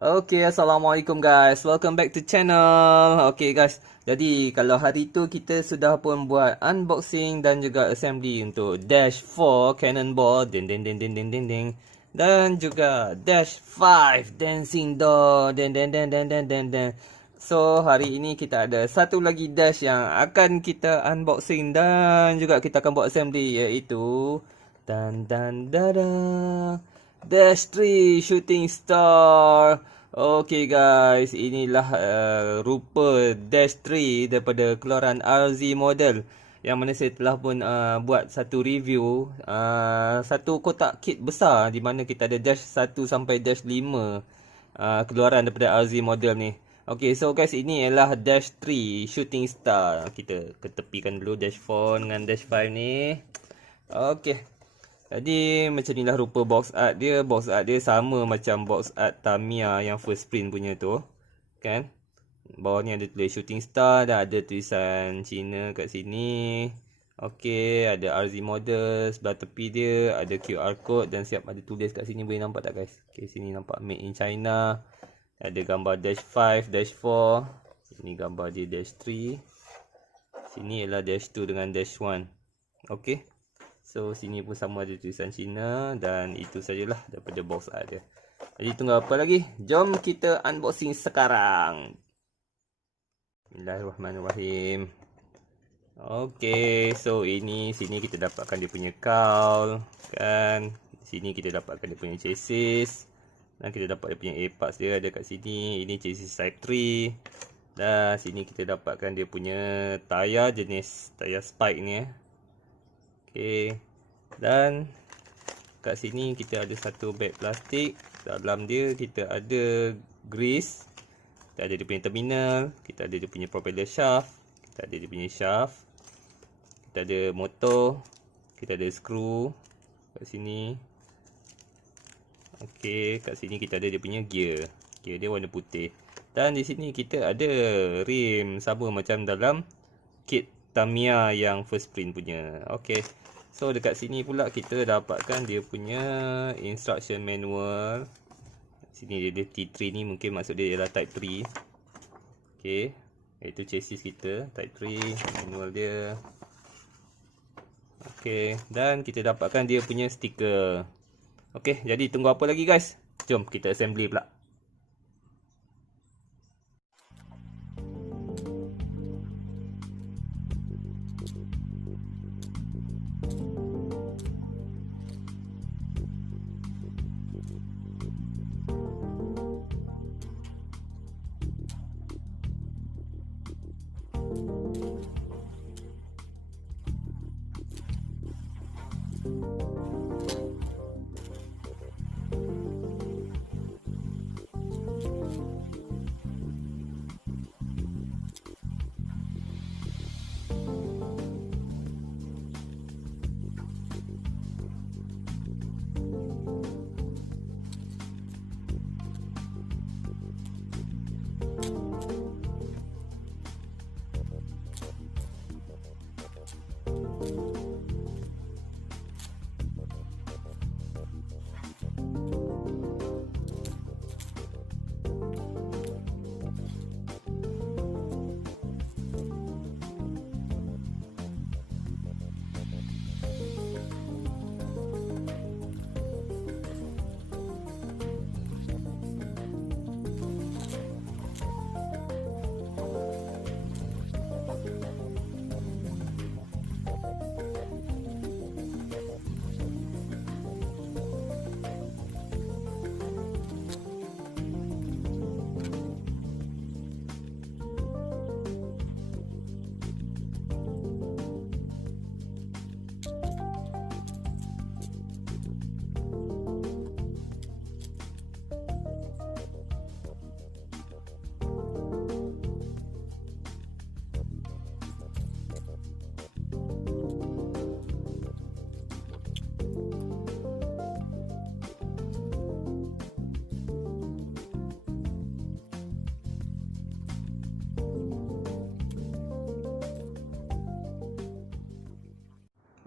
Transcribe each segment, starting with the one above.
Okay, Assalamualaikum guys. Welcome back to channel. Okay guys, jadi kalau hari tu kita sudah pun buat unboxing dan juga assembly untuk Dash 4 Cannonball ding ding ding ding ding ding ding, dan juga Dash 5 Dancing Door ding ding ding ding ding ding ding. So hari ini kita ada satu lagi Dash yang akan kita unboxing dan juga kita akan buat assembly, iaitu dan Dash 3 Shooting Star. Okay guys, inilah rupa Dash 3 daripada keluaran RZ model, yang mana saya telah pun buat satu review, satu kotak kit besar di mana kita ada Dash 1 sampai Dash 5 keluaran daripada RZ model ni. Okay, so guys, ini ialah Dash 3 Shooting Star. Kita ketepikan dulu Dash 4 dengan Dash 5 ni. Okay, jadi macam inilah rupa box art dia. Box art dia sama macam box art Tamiya yang first print punya tu, kan? Bawah ni ada tulis Shooting Star dan ada tulisan Cina kat sini. Okey, ada RZ model sebelah tepi dia, ada QR code dan siap ada tulis kat sini, boleh nampak tak guys? Okey, sini nampak made in China. Ada gambar Dash 5, Dash 4. Sini gambar dia Dash 3. Sini ialah Dash 2 dengan Dash 1. Okey. So sini pun sama ada tulisan Cina, dan itu sajalah daripada box art dia. Jadi tunggu apa lagi? Jom kita unboxing sekarang. Bismillahirrahmanirrahim. Okay, so sini kita dapatkan dia punya cowl, kan? Sini kita dapatkan dia punya chassis, dan kita dapat dia punya A-parts dia ada kat sini. Ini chassis type 3. Dan sini kita dapatkan dia punya tayar jenis tayar spike ni. Okay, dan kat sini kita ada satu beg plastik. Dalam dia kita ada grease, kita ada dia punya terminal, kita ada dia punya propeller shaft, kita ada dia punya shaft, kita ada motor, kita ada skru kat sini. Okay, kat sini kita ada dia punya gear. Gear dia warna putih. Dan di sini kita ada rim sama macam dalam kit Tamiya yang first print punya. Okay, so dekat sini pula kita dapatkan dia punya instruction manual. Sini dia ada T3 ni, mungkin maksud dia ialah type 3. Okay, iaitu chassis kita type 3, manual dia. Okay, dan kita dapatkan dia punya stiker. Okay, jadi tunggu apa lagi guys? Jom kita assembly pula.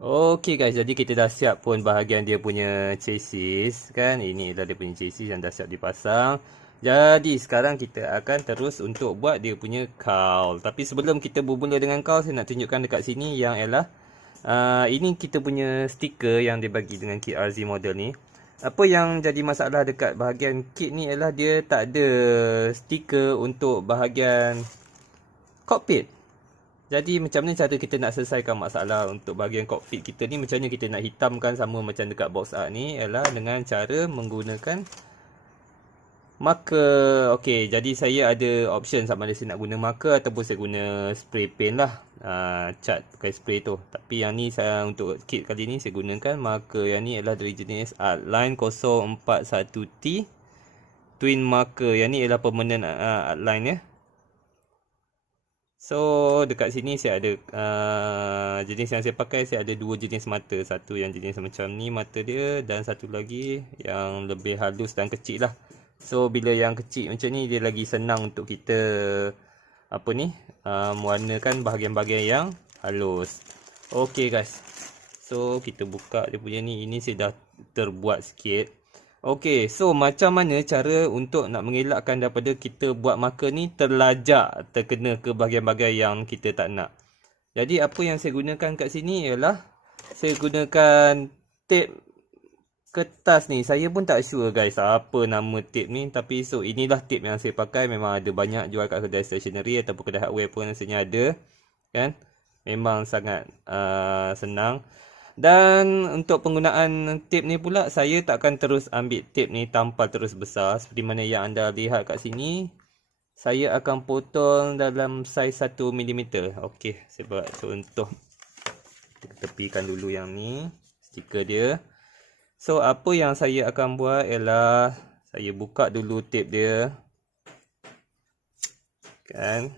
Okay guys, jadi kita dah siap pun bahagian dia punya chassis, kan? Ini adalah dia punya chassis yang dah siap dipasang. Jadi sekarang kita akan terus untuk buat dia punya cowl. Tapi sebelum kita bermula dengan cowl, saya nak tunjukkan dekat sini yang ialah ini kita punya stiker yang dia bagi dengan kit RZ model ni. Apa yang jadi masalah dekat bahagian kit ni ialah dia tak ada stiker untuk bahagian cockpit. Jadi macam mana cara kita nak selesaikan masalah untuk bahagian cockpit kita ni, macam mana kita nak hitamkan sama macam dekat box art ni, ialah dengan cara menggunakan marker. Okey, jadi saya ada option sama ada saya nak guna marker ataupun saya guna spray paint lah. Cat pakai spray tu. Tapi yang ni saya untuk kit kali ni saya gunakan marker. Yang ni adalah dari jenis Artline 041T Twin marker. Yang ni ialah permanent Artline ya. So dekat sini saya ada jenis yang saya pakai, saya ada dua jenis mata. Satu yang jenis macam ni mata dia, dan satu lagi yang lebih halus dan kecil lah. So bila yang kecil macam ni dia lagi senang untuk kita apa ni mewarnakan bahagian-bahagian yang halus. Okay guys, so kita buka dia punya ni. Ini saya dah terbuat sikit. Okay, so macam mana cara untuk nak mengelakkan daripada kita buat marker ni terlajak terkena ke bahagian-bahagian yang kita tak nak. Jadi apa yang saya gunakan kat sini ialah saya gunakan tape kertas ni. Saya pun tak sure guys apa nama tape ni, tapi so inilah tape yang saya pakai. Memang ada banyak jual kat kedai stationery ataupun kedai hardware pun rasanya ada kan. Memang sangat senang. Dan untuk penggunaan tape ni pula, saya takkan terus ambil tape ni tampal terus besar seperti mana yang anda lihat kat sini. Saya akan potong dalam saiz 1mm. Okey, saya buat contoh. Kita tepikan dulu yang ni, stiker dia. So apa yang saya akan buat ialah saya buka dulu tape dia. Kan?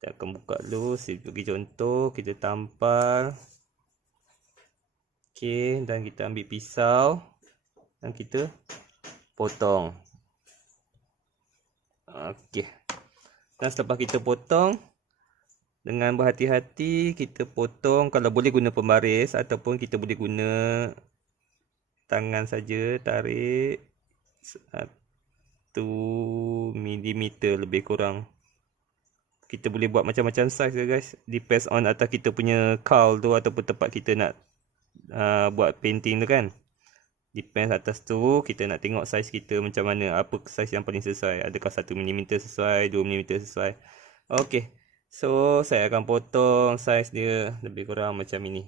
Kita akan buka dulu, saya bagi contoh, kita tampal. Okey, dan kita ambil pisau dan kita potong. Okey. Dan selepas kita potong, dengan berhati-hati kita potong. Kalau boleh guna pembaris ataupun kita boleh guna tangan saja, tarik 1mm lebih kurang. Kita boleh buat macam-macam saiz ya guys. Depends on atas kita punya cowl tu ataupun tempat kita nak buat painting tu kan. Depends atas tu, kita nak tengok saiz kita macam mana, apa saiz yang paling sesuai. Adakah 1mm sesuai, 2mm sesuai. Okey, so saya akan potong saiz dia lebih kurang macam ini.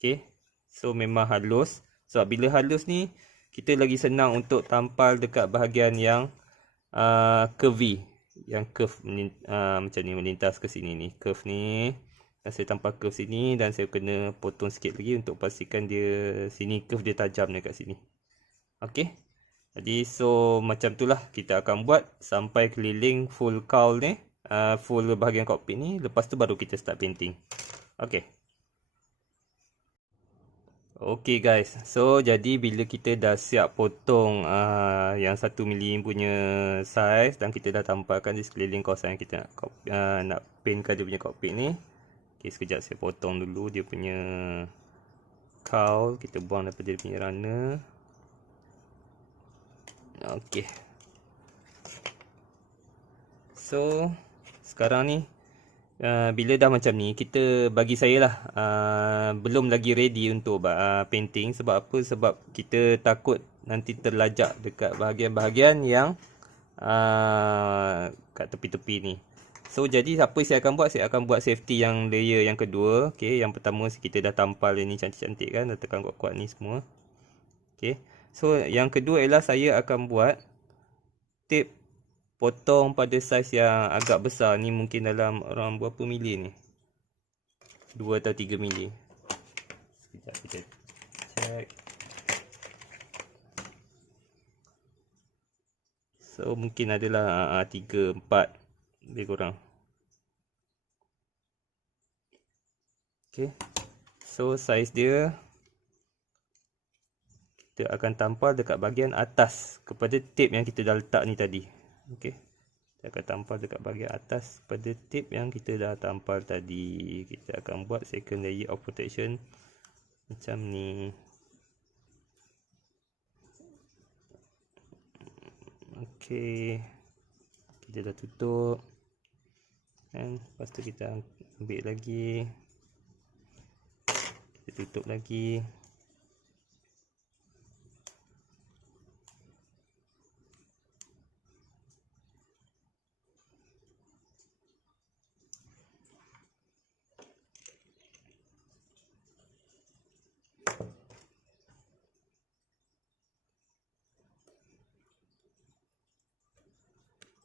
Okey, so memang halus. Sebab bila halus ni, kita lagi senang untuk tampal dekat bahagian yang curvy. Yang curve macam ni, melintas ke sini ni, curve ni. Dan saya tampal curve sini, dan saya kena potong sikit lagi untuk pastikan dia sini curve dia tajam dekat sini. Okey. Jadi so macam itulah kita akan buat sampai keliling full cowl ni, full bahagian cockpit ni. Lepas tu baru kita start painting. Okey. Okey guys. So jadi bila kita dah siap potong yang 1mm punya saiz dan kita dah tampalkan di sekeliling kawasan yang kita nak paintkan dia punya cockpit ni. Okay, sekejap saya potong dulu dia punya cowl. Kita buang daripada dia punya runner. Okay. So, sekarang ni, bila dah macam ni, kita bagi saya lah, belum lagi ready untuk painting. Sebab apa? Sebab kita takut nanti terlajak dekat bahagian-bahagian yang kat tepi-tepi ni. So jadi apa saya akan buat? Saya akan buat safety yang layer yang kedua. Okey, yang pertama kita dah tampal ini cantik-cantik kan, dah tekan kuat-kuat ni semua. Okey. So yang kedua ialah saya akan buat tape potong pada saiz yang agak besar ni, mungkin dalam around berapa mili ni? 2 atau 3 mili. Sekejap kita check. So mungkin adalah 3 4 lebih kurang. Okay. So saiz dia kita akan tampal dekat bahagian atas kepada tape yang kita dah letak ni tadi. Okay. Kita akan tampal dekat bahagian atas pada tape yang kita dah tampal tadi. Kita akan buat second layer of protection macam ni. Okey. Kita dah tutup. Kan? Lepas tu kita ambil lagi. Kita tutup lagi.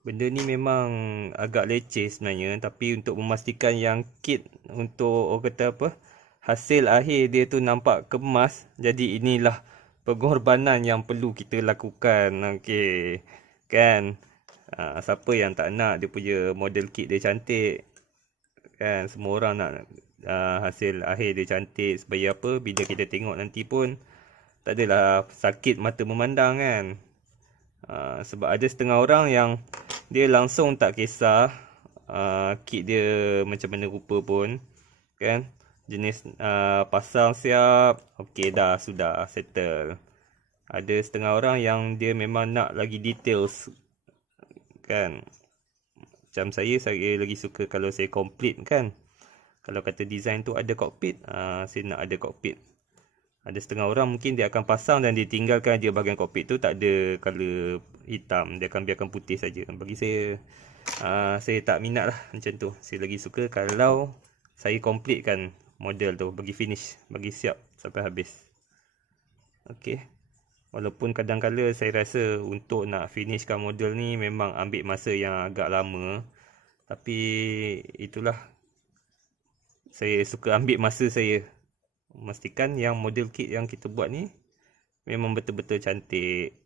Benda ni memang agak leceh sebenarnya, tapi untuk memastikan yang kit untuk orang kata apa, hasil akhir dia tu nampak kemas, jadi inilah pengorbanan yang perlu kita lakukan. Okey. Kan? Siapa yang tak nak dia punya model kit dia cantik? Kan? Semua orang nak hasil akhir dia cantik supaya apa? Bila kita tengok nanti pun tak adalah sakit mata memandang kan. Sebab ada setengah orang yang dia langsung tak kisah kit dia macam mana rupa pun kan, jenis pasang siap, okey dah, sudah settle. Ada setengah orang yang dia memang nak lagi details kan. Macam saya lagi suka kalau saya complete kan. Kalau kata design tu ada cockpit, saya nak ada cockpit. Ada setengah orang mungkin dia akan pasang dan ditinggalkan dia bahagian kokpit tu tak ada color hitam. Dia akan biarkan putih saja. Bagi saya tak minat lah macam tu. Saya lagi suka kalau saya completekan model tu, bagi finish, bagi siap sampai habis. Okey. Walaupun kadang-kadang saya rasa untuk nak finishkan model ni memang ambil masa yang agak lama. Tapi itulah, saya suka ambil masa saya memastikan yang model kit yang kita buat ni memang betul-betul cantik.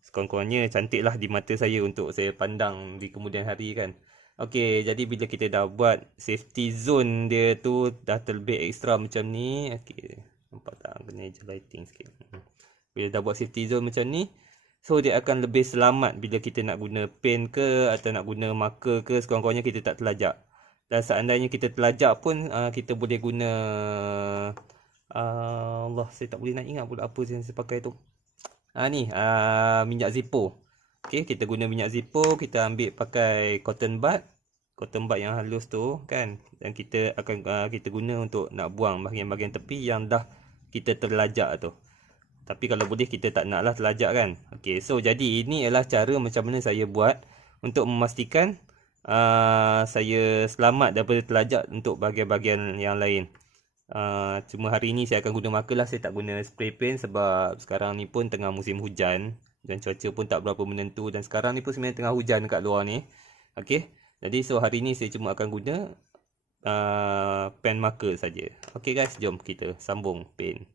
Sekurang-kurangnya cantik lah di mata saya untuk saya pandang di kemudian hari kan. Okey, jadi bila kita dah buat safety zone dia tu dah terlebih ekstra macam ni. Okey, nampak tak? Kena adjust lighting sikit. Bila dah buat safety zone macam ni, so dia akan lebih selamat bila kita nak guna pen ke atau nak guna marker ke, sekurang-kurangnya kita tak terlajak. Dan seandainya kita terlajak pun kita boleh guna Allah, saya tak boleh nak ingat pula apa yang saya pakai tu. Minyak Zippo. Okey, kita guna minyak Zippo, kita ambil pakai cotton bud. Cotton bud yang halus tu kan. Dan kita akan kita guna untuk nak buang bahagian-bahagian tepi yang dah kita terlajak tu. Tapi kalau boleh kita tak naklah terlajak kan. Okey, so jadi ini adalah cara macam mana saya buat untuk memastikan saya selamat daripada terlajak untuk bahagian-bahagian yang lain. Cuma hari ni saya akan guna marker lah. Saya tak guna spray paint sebab sekarang ni pun tengah musim hujan dan cuaca pun tak berapa menentu. Dan sekarang ni pun sebenarnya tengah hujan kat luar ni. Okey, jadi so hari ni saya cuma akan guna pen marker saja. Okey guys, jom kita sambung paint.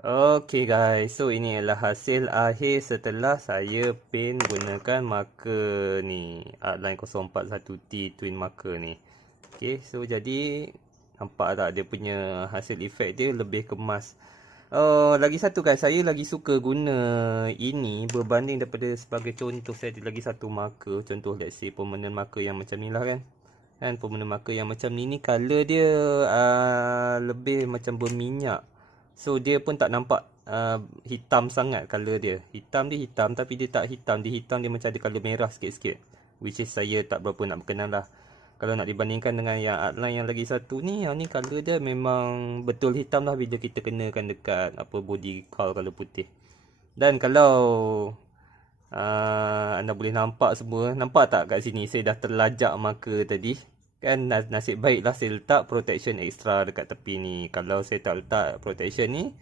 Okay guys, so ini adalah hasil akhir setelah saya paint gunakan marker ni, Artline 041T twin marker ni. Okay, so jadi nampak tak dia punya hasil efek dia lebih kemas. Lagi satu guys, saya lagi suka guna ini berbanding daripada sebagai contoh saya ada lagi satu marker. Contoh let's say permanent marker yang macam ni lah kan. Permanent marker yang macam ni color dia lebih macam berminyak. So dia pun tak nampak hitam sangat color dia. Hitam dia hitam tapi dia tak hitam. Dia hitam dia macam ada color merah sikit-sikit. Which is saya tak berapa nak berkenan lah. Kalau nak dibandingkan dengan yang Artline yang lagi satu ni, yang ni color dia memang betul hitam lah bila kita kenakan dekat body cowl color putih. Dan kalau anda boleh nampak semua, nampak tak kat sini saya dah terlajak marker tadi. Kan nasib baiklah saya letak protection extra dekat tepi ni. Kalau saya tak letak protection ni,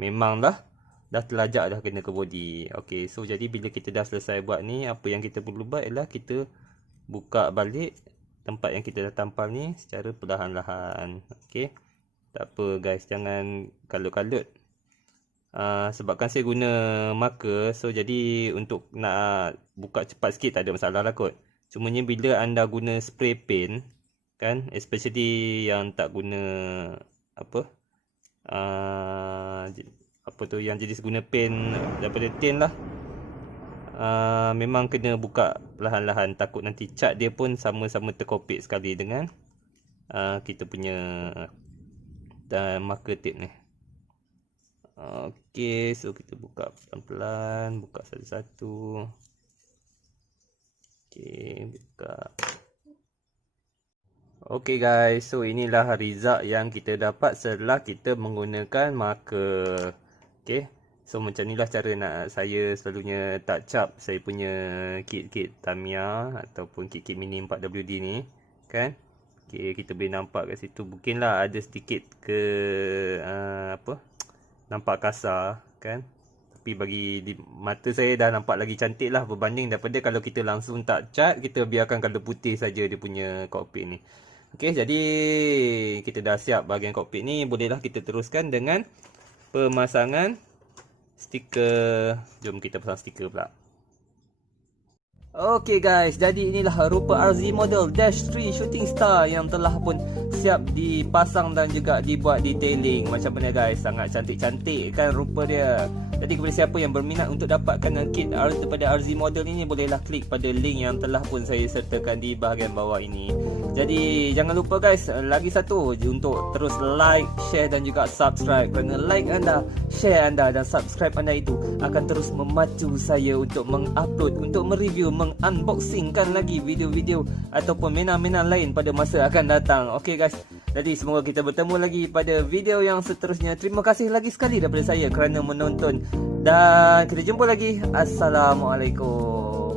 memanglah dah terlajak dah kena ke body. Okay, so jadi bila kita dah selesai buat ni, apa yang kita perlu buat ialah kita buka balik tempat yang kita dah tampal ni secara perlahan-lahan. Okay, tak apa guys, jangan kalut-kalut. Sebabkan saya guna marker, so jadi untuk nak buka cepat sikit tak ada masalah lah kot. Cumanya bila anda guna spray paint kan, especially yang tak guna yang jenis guna paint daripada tin lah, memang kena buka perlahan-lahan, takut nanti cat dia pun sama-sama terkopik sekali dengan kita punya marker tip ni. Okay, so kita buka pelan-pelan, buka satu-satu. Okay, buka. Okay guys, so inilah result yang kita dapat setelah kita menggunakan marker. Okay, so macam inilah cara nak saya selalunya touch up saya punya kit-kit Tamiya ataupun kit-kit Mini 4WD ni kan. Okay, kita boleh nampak kat situ mungkinlah ada sedikit nampak kasar kan. Tapi bagi mata saya dah nampak lagi cantik lah berbanding daripada kalau kita langsung tak cat, kita biarkan color putih saja dia punya cockpit ni. Okey, jadi kita dah siap bahagian cockpit ni, bolehlah kita teruskan dengan pemasangan stiker. Jom kita pasang stiker pula. Okey guys, jadi inilah rupa RZ model Dash 3 Shooting Star yang telah pun siap dipasang dan juga dibuat detailing. Macam mana guys, sangat cantik-cantik kan rupa dia. Jadi kepada siapa yang berminat untuk dapatkan kit daripada RZ model ini, bolehlah klik pada link yang telah pun saya sertakan di bahagian bawah ini. Jadi jangan lupa guys, lagi satu untuk terus like, share dan juga subscribe. Kerana like anda, share anda dan subscribe anda itu akan terus memacu saya untuk mengupload, untuk mereview, mengunboxingkan lagi video-video ataupun mainan-mainan lain pada masa akan datang. Okey guys, jadi semoga kita bertemu lagi pada video yang seterusnya. Terima kasih lagi sekali daripada saya kerana menonton dan kita jumpa lagi. Assalamualaikum.